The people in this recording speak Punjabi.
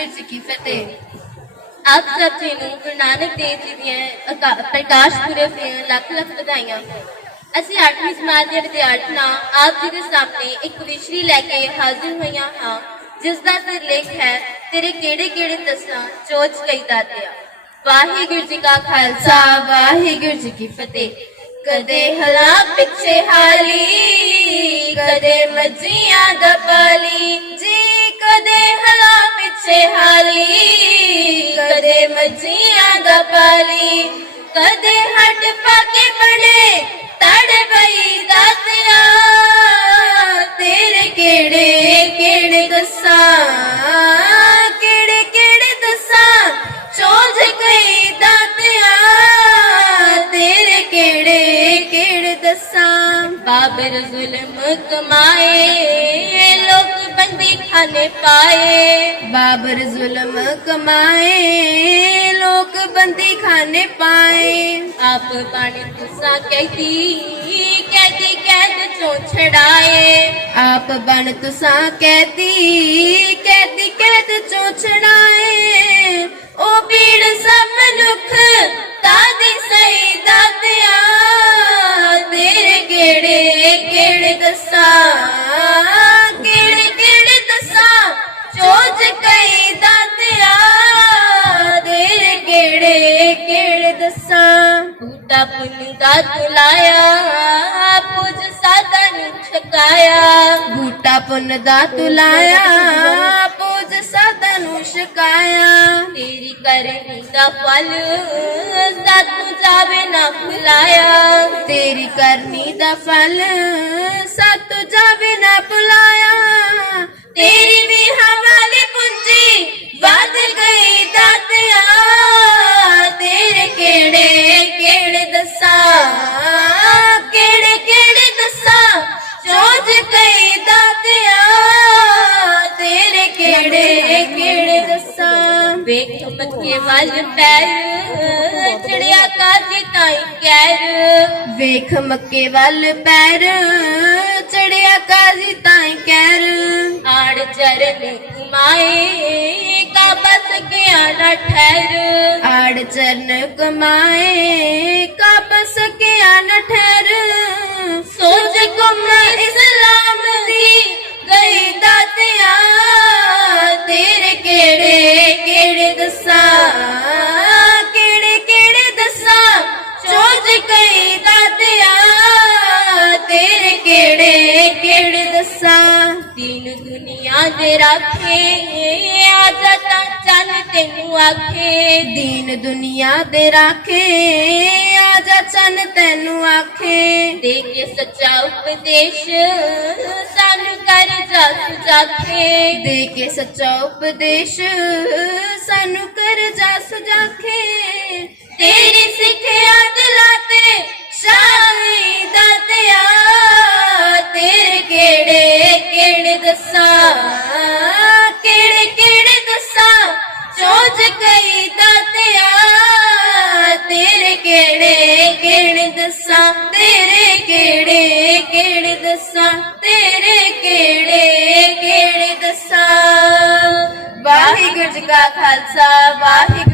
ਵਾਹਿਗੁਰੂ ਜੀ ਕੀ ਫਤਿਹ? ਆਪ ਸਭ ਜੀ ਨੂੰ ਗੁਰੂ ਨਾਨਕ ਦੇਵ ਜੀ ਦੀਆਂ ਪ੍ਰਕਾਸ਼ ਪੁਰਬ ਦੀਆਂ ਲੱਖ ਲੱਖ ਵਧਾਈਆਂ। ਅਸੀਂ 8ਵੀਂ ਸਮਾਜ ਦੇ ਵਿਦਿਆਰਥਣਾਂ ਆਪ ਜੀ ਦੇ ਸਾਹਮਣੇ ਇੱਕ ਵਿਸ਼ਰੀ ਲੈ ਕੇ ਹਾਜ਼ਰ ਹੋਈਆਂ ਹਾਂ। ਜਿਸ ਦਾ ਸਿਰਲੇਖ ਹੈ, ਤੇਰੇ ਕਿਹੜੇ ਕਿਹੜੇ ਦਸਾਂ ਚੋਚ ਕਈ ਦਾਤਿਆ? ਵਾਹਿਗੁਰੂ ਜੀ ਕਾ ਖਾਲਸਾ, ਵਾਹਿਗੁਰੂ ਜੀ ਕੀ ਫਤਿਹ। ਕਦੇ ਹਲਾ ਪਿੱਛੇ ਹਾਲੀ, ਕਦੇ ਮੱਜੀਆਂ ਦਾ ਪਾਲੀ ਪਿੱਛੇ ਹਾਲੀ, ਕਦੇ ਮੱਜੀਆਂ ਦਾ ਪਾਲੀ, ਕਦੇ ਹੱਡ ਪਾ ਕੇ ਬਣੇ ਤੜ ਬਈ ਦਾਤਿਆ। ਤੇਰੇ ਕਿਹੜੇ ਕਿਹੜੇ ਦੱਸਾਂ, ਕਿਹੜੇ ਕਿਹੜੇ ਦੱਸਾਂ ਚੋਜ ਗਈ ਦਾਤਿਆ। ਤੇਰੇ ਕਿਹੜੇ ਕਿਹੜੇ ਦੱਸਾਂ। ਬਾਬਰ ਜ਼ੁਲਮ ਕਮਾਏ ਖਾਨੇ ਪਾਏ, ਬਾਬਰ ਜ਼ੁਲਮ ਕਮਾਏ, ਲੋਕ ਬੰਦੀ ਖਾਨੇ ਪਾਏ। ਆਪ ਬਾਣੀ ਤੁਸਾਂ ਕਹਿਤੀ ਕਹਿਤੀ ਕੈਦ ਚੋਂ ਛੜਾਏ ਆਪ ਬਣ ਤੁਸਾਂ ਕਹਿਤੀ ਕਹਿਤੀ ਕੈਦ ਚੋਂ ਛੜਾਏ ਉਹ ਪੀੜ ਸਭ ਦੱਸਾਂ ਬੂਟਾ ਪੁੰਨ ਦਾ ਤੁਲਾਇਆ ਪੁੱਜ ਸਾਦਾ ਨੂੰ ਛਕਾਇਆ। ਬੂਟਾ ਪੁੰਨ ਦਾ ਤੁਲਾਇਆ ਪੁੱਜ ਸਾਦਾ ਨੂੰ ਛਕਾਇਆ। ਤੇਰੀ ਕਰਨੀ ਦਾ ਫਲ ਸਤੂ ਜਾਵੇ ਨਾ ਭੁਲਾਇਆ। ਤੇਰੀ ਕਰਨੀ ਦਾ ਫਲ ਸਤੂ ਜਾਵੇ ਨਾ ਭੁਲਾਇਆ ਵੇਖ ਮੱਕੇ ਵੱਲ ਪੈਰ, ਚੜਿਆ ਕਾਜੀ ਤਾਈ ਕਹਿਰ ਵੇਖ ਮੱਕੇ ਵੱਲ ਪੈਰ, ਚੜਿਆ ਕਾਜੀ ਤਾਈ ਕਹਿਰ ਆੜ ਚਰਨ ਕਮਾਏ ਕਾ ਬਸ ਗਿਆ ਨਾ ਠਹਿਰ। ਆੜ ਚਰਨ ਕਮਾਏ ਕਾ ਬਸ ਗਿਆ ਨਾ ਠਹਿਰ। ਚੋਜ ਦਾਤਿਆ ਤੇਰੇ ਕਿਹੜੇ ਕਿਹੜੇ ਦੱਸਾਂ? ਦੀਨ ਦੁਨੀਆ ਦੇ ਰਾਖੇ ਆਜਾ ਤਾਂ ਚੰਨ ਤੈਨੂੰ ਆਖੇ। ਦੀਨ ਦੁਨੀਆ ਦੇ ਰਾਖੇ ਆਜਾ ਚੰਨ ਤੈਨੂੰ ਆਖੇ। ਦੇ ਕੇ ਸੱਚਾ ਉਪਦੇਸ਼ ਸਾਨੂੰ ਕਰ ਜਾ ਸੁਜਾਖੇ ਦੇ ਕੇ ਸੱਚਾ ਉਪਦੇਸ਼ ਸਾਨੂੰ ਕਰ ਜਾ ਸੁਜਾਖੇ ਤੇਰੀ ਸਿੱਖਿਆ ਕਿਹੜੇ ਦੱਸਾਂ? ਤੇਰੇ ਕਿਹੜੇ ਕਿਹੜੇ ਦੱਸਾਂ? ਤੇਰੇ ਕਿਹੜੇ ਕਿਹੜੇ ਦੱਸਾਂ? ਵਾਹਿਗੁਰੂ ਜੀ ਕਾ ਖਾਲਸਾ, ਵਾਹਿਗੁਰੂ